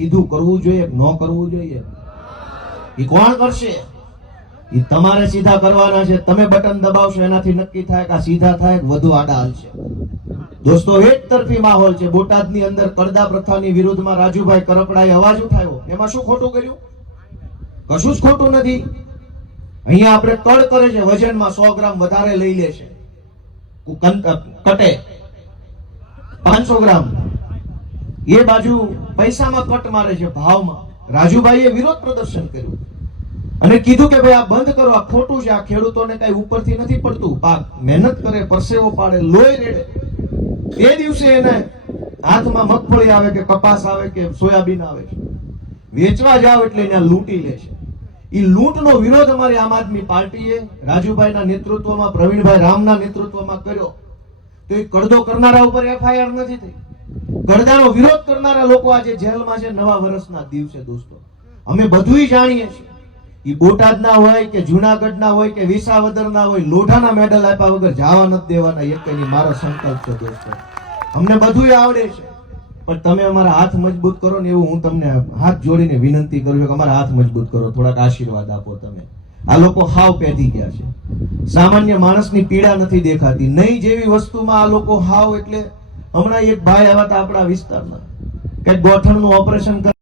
સીધું કરવું જોઈએ ન કરવું જોઈએ એ કોણ કરશે? એ તમારે સીધા કરવાના છે. તમે બટન દબાવશો એનાથી નક્કી થાય કે આ સીધા થાય કે વધુ આડા હાલશે. દોસ્તો, એક તરફી માહોલ છે. બોટાદની અંદર કડદા પ્રથાની વિરુદ્ધમાં રાજુભાઈ કરપડાએ અવાજ ઉઠાવ્યો. એમાં શું ખોટું કર્યું? કશું જ ખોટું નથી. અહીંયા આપણે કડ કરે છે, વજનમાં 100 ગ્રામ વધારે લઈ લે છે, કટે 500 ગ્રામ. એ બાજુ પૈસામાં કટ મારે છે, ભાવમાં. રાજુભાઈએ વિરોધ પ્રદર્શન કર્યું અને કીધું કે ભાઈ આ બંધ કરો, આ ખોટું છે. આ ખેડૂતોને કઈ ઉપરથી નથી પડતું. પાક મહેનત કરે, પરસેવો પાડે, લોહી રેડે. એ દિવસે એને હાથમાં મગફળી આવે કે કપાસ આવે કે સોયાબીન આવે, વેચવા જાવ એટલે એને લૂંટી લે છે. એ લૂંટનો વિરોધ અમારી આમ આદમી પાર્ટીએ રાજુભાઈના નેતૃત્વમાં, પ્રવીણભાઈ રામના નેતૃત્વમાં કર્યો. તો એ કડદો કરનારા ઉપર એફઆઈઆર નથી થઈ. કડદાનો વિરોધ કરનારા લોકો આજે જેલમાં છે નવા વર્ષના દિવસે. દોસ્તો, અમે બધું જાણીએ છીએ. એ બોટાદના હોય કે જુનાગઢના હોય કે વિસાવદરના હોય, લોઢાના મેડલ આપ્યા વગર જવા નથી દેવાના. એકની મારો સંકલ્પ છે દોસ્તો. અમને બધું આવડે છે, પણ તમે અમારા હાથ મજબૂત કરો ને એવું હું તમને હાથ જોડીને વિનંતી કરું છું કે અમારા હાથ મજબૂત કરો, થોડાક આશીર્વાદ આપો. તમે આ લોકો હાવ પેધી ગયા છે. સામાન્ય માણસની પીડા નથી દેખાતી. નહીં જેવી વસ્તુમાં આ લોકો હાવ. એટલે હમણાં એક ભાઈ આવ્યા હતા આપણા વિસ્તારના, કઈક ગોઠણનું ઓપરેશન